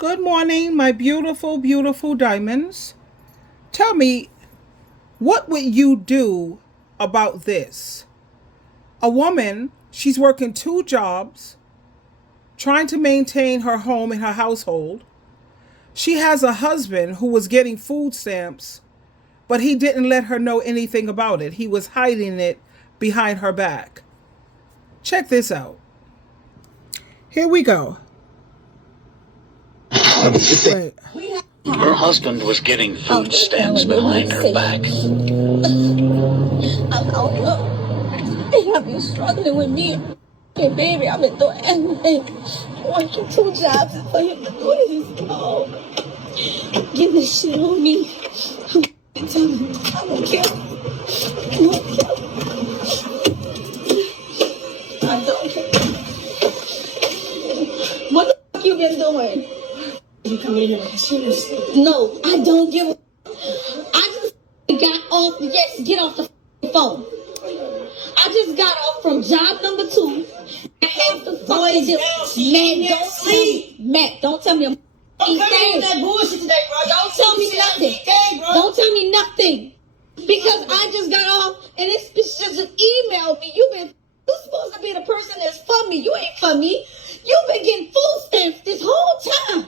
Good morning, my beautiful, beautiful diamonds. Tell me, what would you do about this? A woman, she's working two jobs, trying to maintain her home and her household. She has a husband who was getting food stamps, but he didn't let her know anything about it. He was hiding it behind her back. Check this out. Here we go. Wait. Her husband was getting food stamps behind her back. I'm out here. They have been struggling with me. And baby, I've been doing everything. Working two jobs for him to do this. Oh, get this shit on me. I'm telling you, I don't care. I don't care. I don't care. What the fuck you been doing? You come in here like a shit. No, I don't give a. I just got off. Yes, get off the phone. I just got off from job number 2. I have the fucking Matt, don't tell me I'm that bullshit today, bro. Don't tell me nothing. Don't tell me nothing. Because I just got off and this bitch just emailed me. You supposed to be the person that's for me. You ain't for me. You've been getting food stamps this whole time.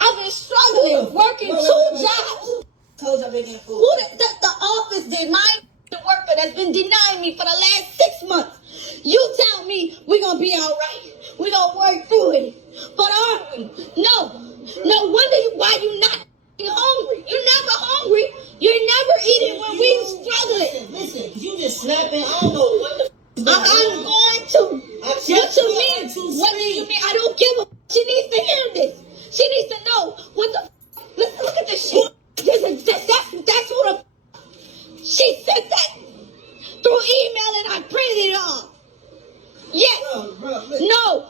I've been struggling, working two jobs. Told you I've been getting food. Who the office did the worker that's been denying me for the last 6 months. You tell me we're going to be all right. We're going to work through it. But are we? No. No wonder why you not hungry. You're never hungry. You're never eating when we struggling. Listen, you just snapping. I don't know what the I'm going to. What you mean? What do you mean? I don't give a. She needs to hear this. She needs to know what the. Listen, look at this shit. That's what the. She sent that through email and I printed it off. Yes. No.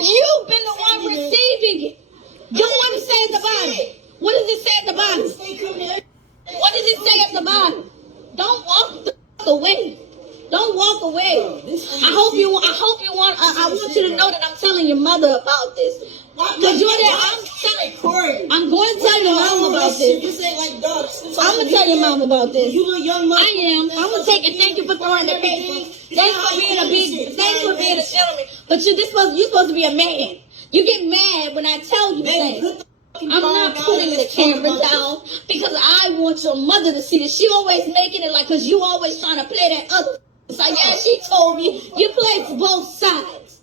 You've been the one receiving it. What does it say at the bottom? What does it say at the bottom? What does it say at the bottom? Don't walk the fuck away. Don't walk away. I want you to know that I'm telling your mother about this. Because you're there, I'm going to tell your mom about this. This ain't like dogs. I'm going to tell your mom about this. You a young mother. I am. I'm going to take it. Thank you for throwing the paper. Thanks for being a gentleman. But you're supposed to be a man. You get mad when I tell you things. I'm not putting the camera down because I want your mother to see this. She always making it like, because you always trying to play that other. It's like, yeah, she told me you play both sides.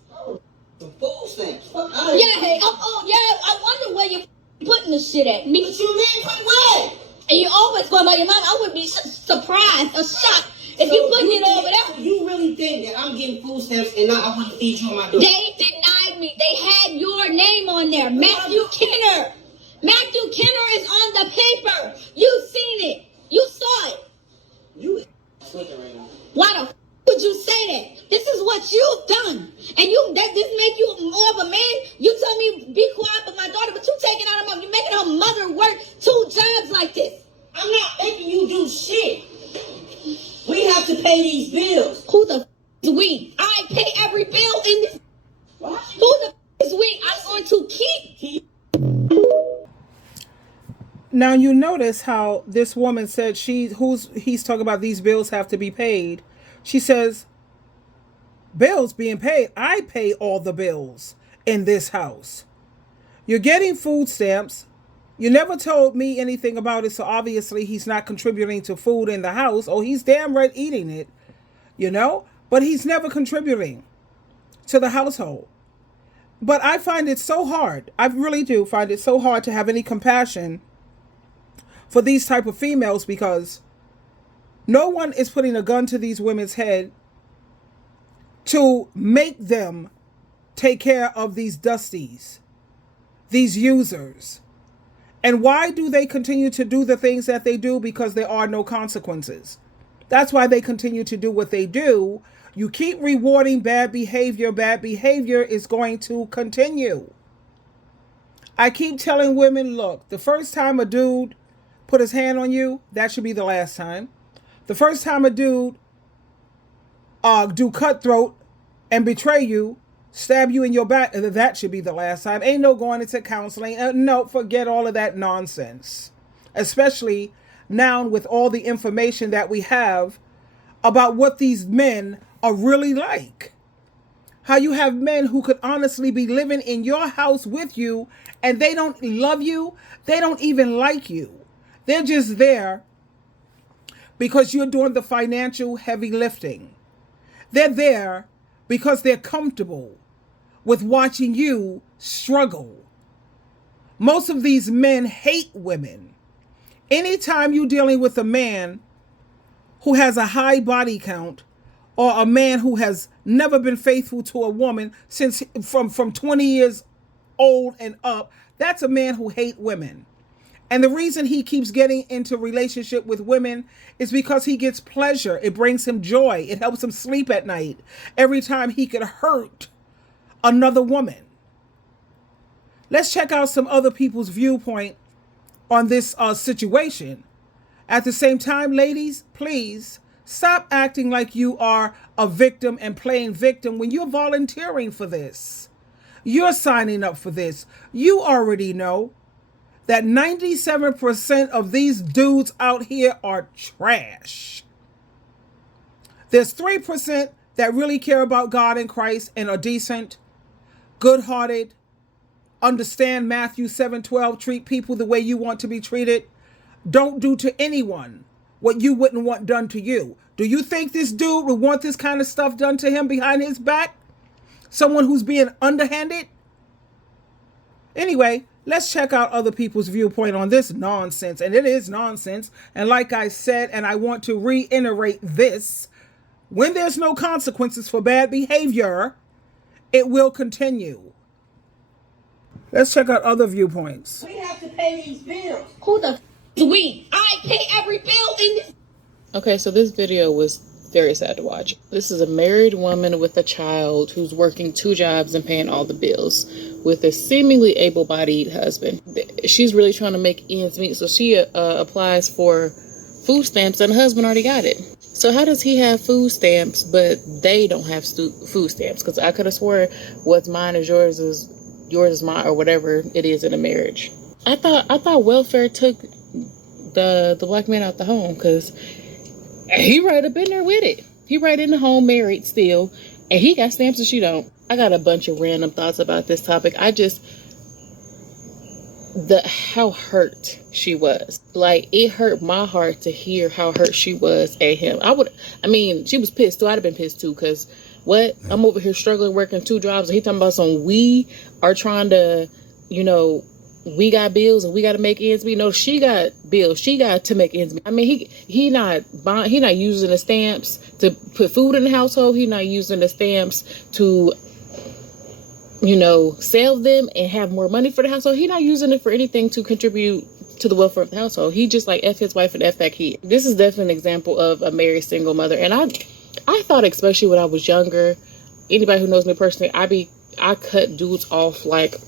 Food stamps. Yeah, hey, yeah, I wonder where you're putting the shit at me. What you mean, put what? And you always going by your mom. I would be surprised or shocked if you putting it over there. You really think that I'm getting food stamps and now I want to feed you on my door? They denied me. They had your name on there. Matthew Kenner. Matthew Kenner is on the paper. You seen it. You saw it. You tweaking right now. Why the would you say that? This is what you've done. And this make you more of a man? You tell me be quiet with my daughter, but you taking out her mom. You making her mother work 2 jobs like this. I'm not making you do shit. We have to pay these bills. Who the is we? I pay every bill in this. What? Who the is we? I'm going to keep. Now you notice how this woman said he's talking about these bills have to be paid. She says, bills being paid. I pay all the bills in this house. You're getting food stamps. You never told me anything about it, so obviously he's not contributing to food in the house. Oh, he's damn right eating it, but he's never contributing to the household. But I find it so hard. I really do find it so hard to have any compassion for these type of females, because no one is putting a gun to these women's head to make them take care of these dusties, these users. And why do they continue to do the things that they do? Because there are no consequences. That's why they continue to do what they do. You keep rewarding bad behavior. Bad behavior is going to continue. I keep telling women, look, the first time a dude put his hand on you, that should be the last time. The first time a dude do cutthroat and betray you, stab you in your back, that should be the last time. Ain't no going into counseling. No, forget all of that nonsense. Especially now with all the information that we have about what these men are really like. How you have men who could honestly be living in your house with you and they don't love you. They don't even like you. They're just there because you're doing the financial heavy lifting. They're there because they're comfortable with watching you struggle. Most of these men hate women. Anytime you're dealing with a man who has a high body count, or a man who has never been faithful to a woman since from 20 years old and up, that's a man who hates women. And the reason he keeps getting into relationship with women is because he gets pleasure. It brings him joy. It helps him sleep at night every time he could hurt another woman. Let's check out some other people's viewpoint on this situation. At the same time, ladies, please stop acting like you are a victim and playing victim when you're volunteering for this. You're signing up for this. You already know that 97% of these dudes out here are trash. There's 3% that really care about God and Christ and are decent, good-hearted, understand Matthew 7:12, treat people the way you want to be treated. Don't do to anyone what you wouldn't want done to you. Do you think this dude would want this kind of stuff done to him behind his back? Someone who's being underhanded? Anyway, let's check out other people's viewpoint on this nonsense. And it is nonsense. And like I said, and I want to reiterate this, when there's no consequences for bad behavior, it will continue. Let's check out other viewpoints. We have to pay these bills. Who the we? I pay every bill in this. Okay, so this video was very sad to watch. This is a married woman with a child who's working 2 jobs and paying all the bills with a seemingly able-bodied husband. She's really trying to make ends meet, so she applies for food stamps, and the husband already got it. So how does he have food stamps, but they don't have food stamps? Because I could have swore what's mine is yours is mine, or whatever it is in a marriage. I thought welfare took the black man out the home, because he right up in there with it. He right in the home, married still, and he got stamps and she don't. I got a bunch of random thoughts about this topic. How hurt she was. Like, it hurt my heart to hear how hurt she was at him. She was pissed too. I'd have been pissed too, because what? I'm over here struggling, working 2 jobs, and he talking about we are trying to, we got bills and we got to make ends meet. No, she got bills. She got to make ends meet. I mean, he not using the stamps to put food in the household. He not using the stamps to, sell them and have more money for the household. He not using it for anything to contribute to the welfare of the household. He just like F his wife and F that kid. This is definitely an example of a married single mother. And I thought, especially when I was younger, anybody who knows me personally, I cut dudes off like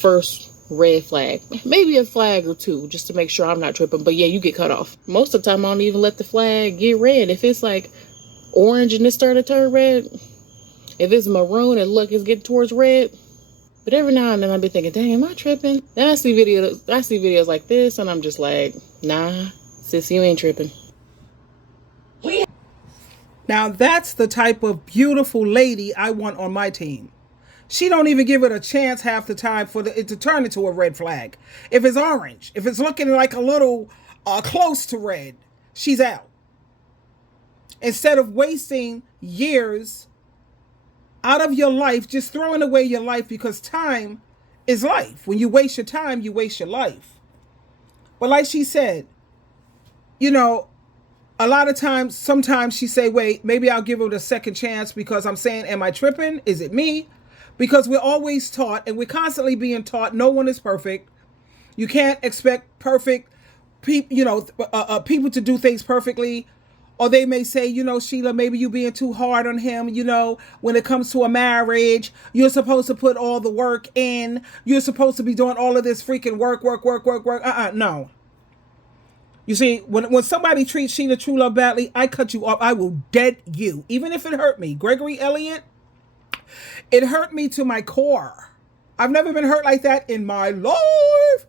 first red flag, maybe a flag or 2 just to make sure I'm not tripping. But yeah, you get cut off. Most of the time I don't even let the flag get red. If it's like orange and it started to turn red, if it's maroon and look, it's getting towards red. But every now and then I'll be thinking, dang, am I tripping? Then I see videos like this and I'm just like, nah, sis, you ain't tripping. Now that's the type of beautiful lady I want on my team. She don't even give it a chance half the time for it to turn into a red flag. If it's orange, if it's looking like a little close to red, she's out. Instead of wasting years out of your life, just throwing away your life, because time is life. When you waste your time, you waste your life. But like she said, a lot of times, sometimes she say, wait, maybe I'll give it a second chance, because I'm saying, am I tripping? Is it me? Because we're always taught, and we're constantly being taught, no one is perfect. You can't expect perfect people, people to do things perfectly. Or they may say, Sheila, maybe you being too hard on him. When it comes to a marriage, you're supposed to put all the work in. You're supposed to be doing all of this freaking work. No. You see, when somebody treats SheilaTruelove badly, I cut you off. I will dead you. Even if it hurt me. Gregory Elliott, It hurt me to my core. I've never been hurt like that in my life.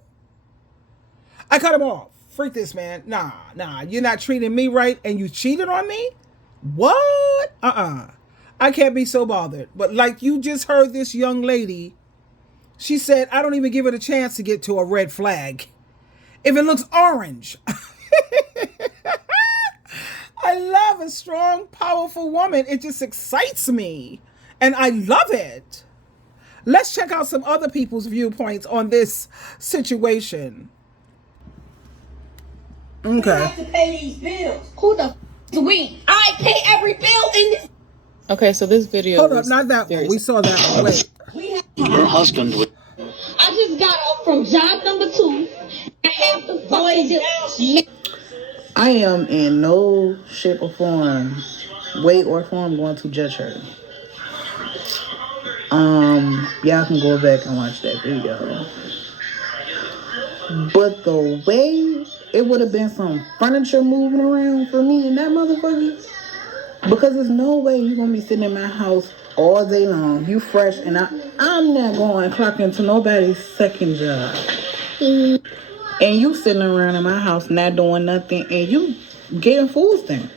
I cut him off. Freak this man. Nah. You're not treating me right and you cheated on me? What? I can't be so bothered. But like you just heard this young lady, she said, I don't even give it a chance to get to a red flag. If it looks orange. I love a strong, powerful woman. It just excites me. And I love it. Let's check out some other people's viewpoints on this situation. We Okay. have to pay these bills. Who the is we? I pay every bill in this. Okay, so this video. Hold up, not that one. We saw that one. Wait. We have Her husband was I just got off from job number 2. I have to fucking do. I am in no shape or form, way or form going to judge her. Y'all can go back and watch that video. But the way it would have been some furniture moving around for me and that motherfucker, because there's no way you're gonna be sitting in my house all day long. You fresh, and I'm not going to clock into nobody's second job. And you sitting around in my house not doing nothing, and you getting food stamps.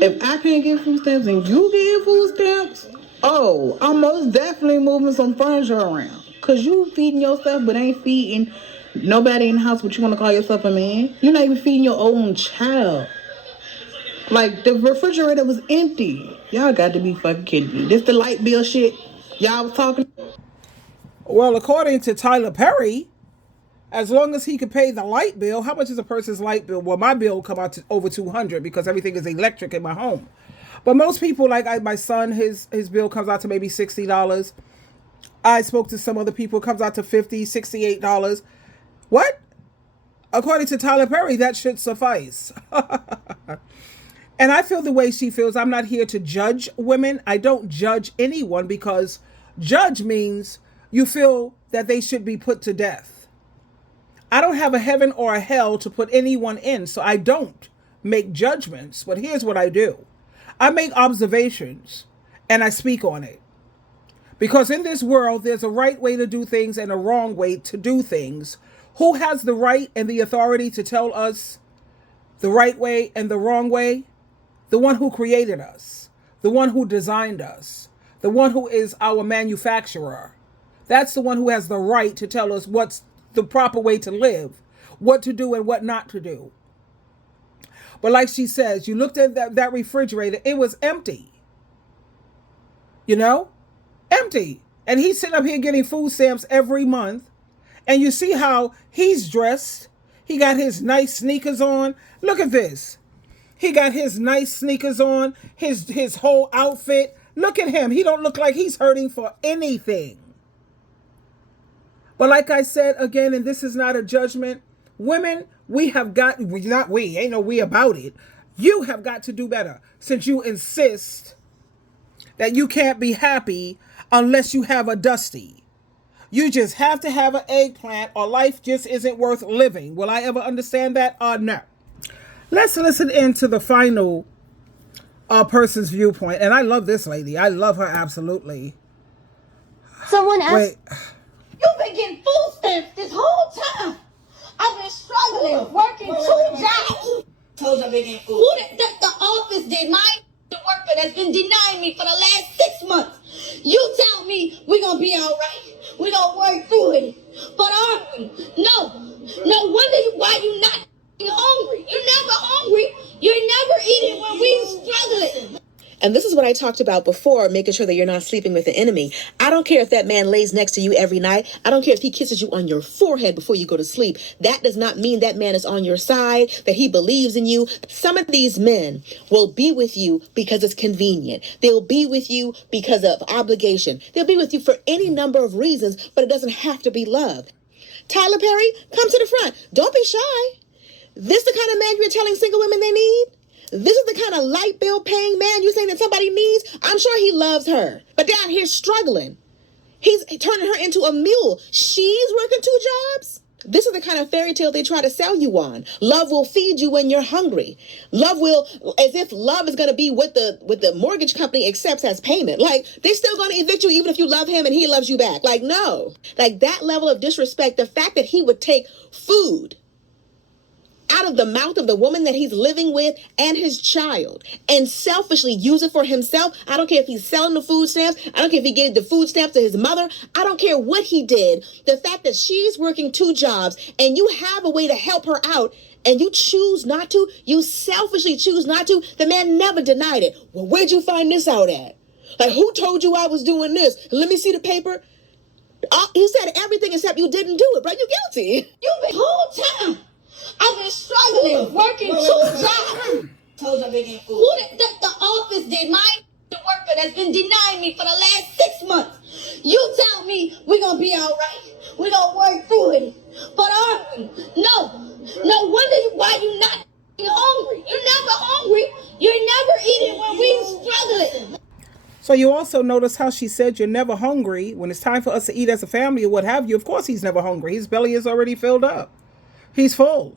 If I can't get food stamps and you getting food stamps, oh, I'm most definitely moving some furniture around. Cause you feeding yourself, but ain't feeding nobody in the house. But you want to call yourself a man? You're not even feeding your own child. Like, the refrigerator was empty. Y'all got to be fucking kidding me. This the light bill shit y'all was talking. Well, according to Tyler Perry, as long as he could pay the light bill, how much is a person's light bill? Well, my bill will come out to over $200 because everything is electric in my home. But most people, like my son, his bill comes out to maybe $60. I spoke to some other people, it comes out to $50, $68. What? According to Tyler Perry, that should suffice. And I feel the way she feels. I'm not here to judge women. I don't judge anyone because judge means you feel that they should be put to death. I don't have a heaven or a hell to put anyone in, so I don't make judgments. But here's what I do. I make observations and I speak on it. Because in this world, there's a right way to do things and a wrong way to do things. Who has the right and the authority to tell us the right way and the wrong way? The one who created us, the one who designed us, the one who is our manufacturer. That's the one who has the right to tell us what's the proper way to live, what to do and what not to do. But like she says, you looked at that refrigerator, it was empty. You know? Empty. And he's sitting up here getting food stamps every month. And you see how he's dressed. He got his nice sneakers on. Look at this. He got his nice sneakers on, his whole outfit. Look at him. He don't look like he's hurting for anything. But like I said, again, and this is not a judgment, women, we have got, not we, ain't no we about it. You have got to do better since you insist that you can't be happy unless you have a Dusty. You just have to have an eggplant or life just isn't worth living. Will I ever understand that? No. Let's listen into the final person's viewpoint. And I love this lady. I love her absolutely. Someone asked. Wait. You've been getting food stamps this whole time. I've been struggling, working 2 jobs. told y'all they getting food. Who the office did? The worker that's been denying me for the last 6 months. You tell me we're going to be all right. We're going to work through it. But are we? No wonder why you not hungry. You're never hungry. You're never eating when we struggling. And this is what I talked about before, making sure that you're not sleeping with the enemy. I don't care if that man lays next to you every night. I don't care if he kisses you on your forehead before you go to sleep. That does not mean that man is on your side, that he believes in you. Some of these men will be with you because it's convenient. They'll be with you because of obligation. They'll be with you for any number of reasons, but it doesn't have to be love. Tyler Perry, come to the front. Don't be shy. This the kind of man you're telling single women they need? This is the kind of light bill paying man you're saying that somebody needs? I'm sure he loves her. But down here struggling. He's turning her into a mule. She's working 2 jobs? This is the kind of fairy tale they try to sell you on. Love will feed you when you're hungry. Love will, as if love is going to be what the mortgage company accepts as payment. Like, they're still going to evict you even if you love him and he loves you back. Like, no. Like, that level of disrespect, the fact that he would take food out of the mouth of the woman that he's living with and his child and selfishly use it for himself. I don't care if he's selling the food stamps. I don't care if he gave the food stamps to his mother. I don't care what he did. The fact that she's working 2 jobs and you have a way to help her out and you choose not to, you selfishly choose not to, the man never denied it. Well, where'd you find this out at? Like, who told you I was doing this? Let me see the paper. He said everything except you didn't do it, bro. You guilty. You've been whole time. I've been struggling, working 2 jobs. Told you I've been getting food. Who the office did? The worker that's been denying me for the last 6 months. You tell me we're going to be all right. We're going to work through it. But are we? No. No wonder why you not hungry. You're never hungry. You're never eating when we're struggling. So you also notice how she said you're never hungry when it's time for us to eat as a family or what have you. Of course he's never hungry. His belly is already filled up. He's full.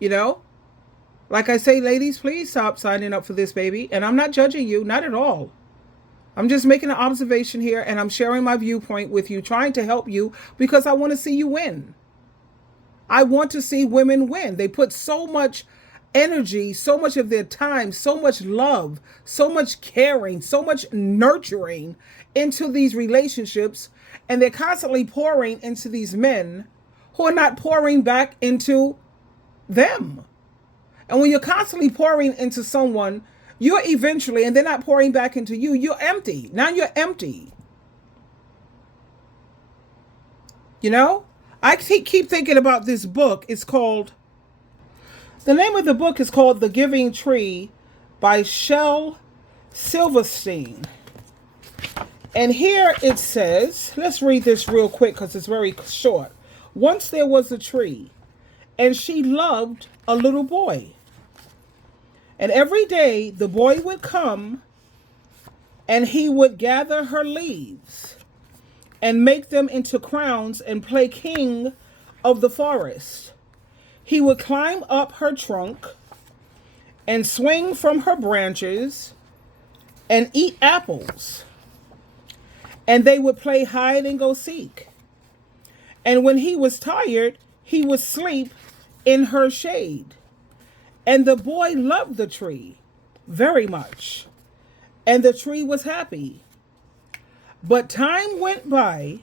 You know? Like I say, ladies, please stop signing up for this, baby. And I'm not judging you, not at all. I'm just making an observation here and I'm sharing my viewpoint with you, trying to help you because I want to see you win. I want to see women win. They put so much energy, so much of their time, so much love, so much caring, so much nurturing into these relationships, and they're constantly pouring into these men who are not pouring back into them. And when you're constantly pouring into someone, you're eventually, and they're not pouring back into you, you're empty. Now you're empty. You know? I keep thinking about this book. It's called, the name of the book is called The Giving Tree by Shel Silverstein. And here it says, let's read this real quick because it's very short. Once there was a tree, and she loved a little boy. And every day the boy would come, and he would gather her leaves and make them into crowns and play king of the forest. He would climb up her trunk and swing from her branches and eat apples. And they would play hide and go seek. And when he was tired, he would sleep in her shade. And the boy loved the tree very much. And the tree was happy. But time went by,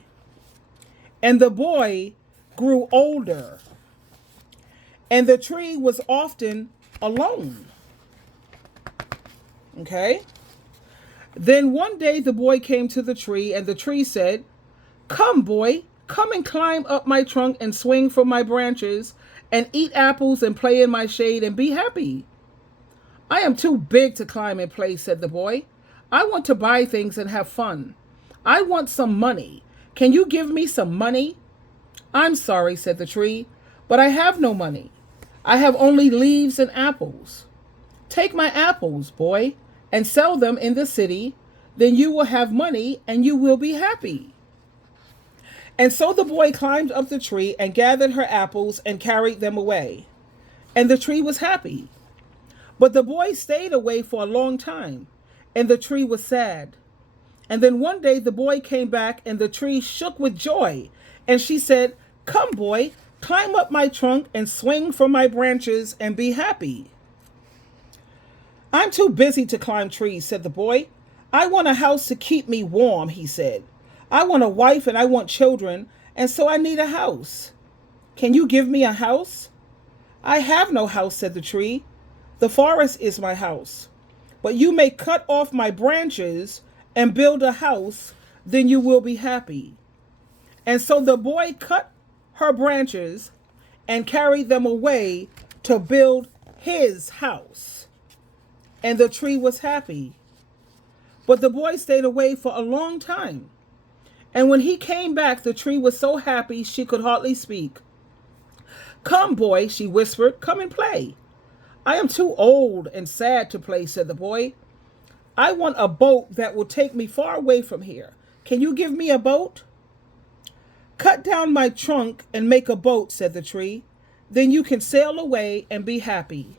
and the boy grew older. And the tree was often alone. Okay? Then one day the boy came to the tree, and the tree said, "Come, boy, come and climb up my trunk and swing from my branches and eat apples and play in my shade and be happy." "I am too big to climb and play," said the boy. "I want to buy things and have fun. I want some money. Can you give me some money?" "I'm sorry," said the tree, "but I have no money. I have only leaves and apples." "Take my apples, boy, and sell them in the city. Then you will have money and you will be happy." And so the boy climbed up the tree and gathered her apples and carried them away. And the tree was happy. But the boy stayed away for a long time, and the tree was sad. And then one day the boy came back, and the tree shook with joy. And she said, "Come, boy, climb up my trunk and swing from my branches and be happy." "I'm too busy to climb trees," said the boy. "I want a house to keep me warm," he said. "I want a wife and I want children, and so I need a house. Can you give me a house?" "I have no house," said the tree. "The forest is my house. But you may cut off my branches and build a house, then you will be happy." And so the boy cut her branches and carried them away to build his house. And the tree was happy. But the boy stayed away for a long time. And when he came back, the tree was so happy she could hardly speak. "Come, boy," she whispered, "come and play." "I am too old and sad to play," said the boy. "I want a boat that will take me far away from here. Can you give me a boat?" Cut down my trunk and make a boat, said the tree. Then you can sail away and be happy.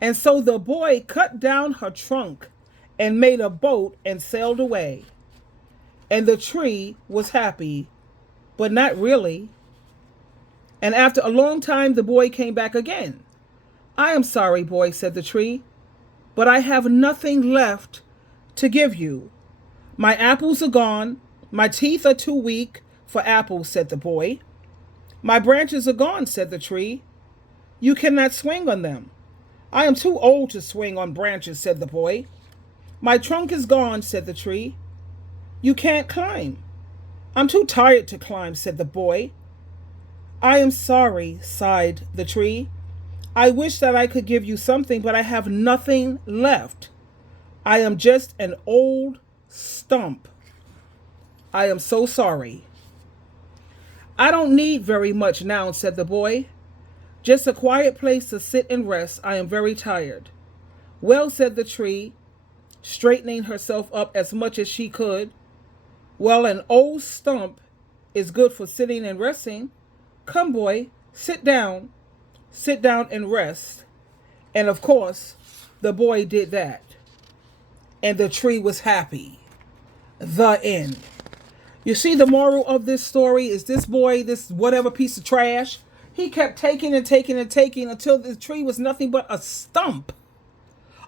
And so the boy cut down her trunk and made a boat and sailed away. And the tree was happy, but not really. And after a long time, the boy came back again. I am sorry, boy, said the tree, but I have nothing left to give you. My apples are gone. My teeth are too weak for apples, said the boy. My branches are gone, said the tree. You cannot swing on them. I am too old to swing on branches, said the boy. My trunk is gone, said the tree. You can't climb. I'm too tired to climb, said the boy. I am sorry, sighed the tree. I wish that I could give you something, but I have nothing left. I am just an old stump. I am so sorry. I don't need very much now, said the boy. Just a quiet place to sit and rest. I am very tired. Well, said the tree, straightening herself up as much as she could. Well, an old stump is good for sitting and resting. Come, boy, sit down. Sit down and rest. And of course, the boy did that. And the tree was happy. The end. You see, the moral of this story is this boy, this whatever piece of trash, he kept taking and taking and taking until the tree was nothing but a stump.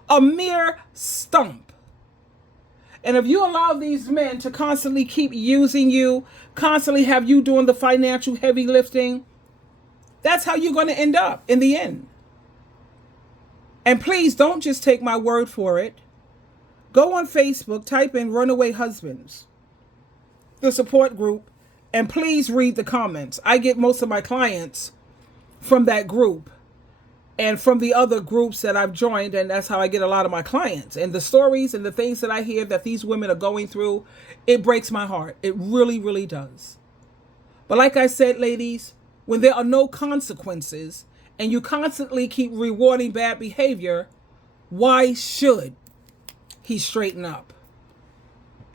A mere stump. And if you allow these men to constantly keep using you, constantly have you doing the financial heavy lifting, that's how you're going to end up in the end. And please don't just take my word for it. Go on Facebook, type in Runaway Husbands, the support group, and please read the comments. I get most of my clients from that group and from the other groups that I've joined, and that's how I get a lot of my clients. And the stories and the things that I hear that these women are going through, it breaks my heart. It really, really does. But like I said, ladies, when there are no consequences and you constantly keep rewarding bad behavior, why should he straighten up?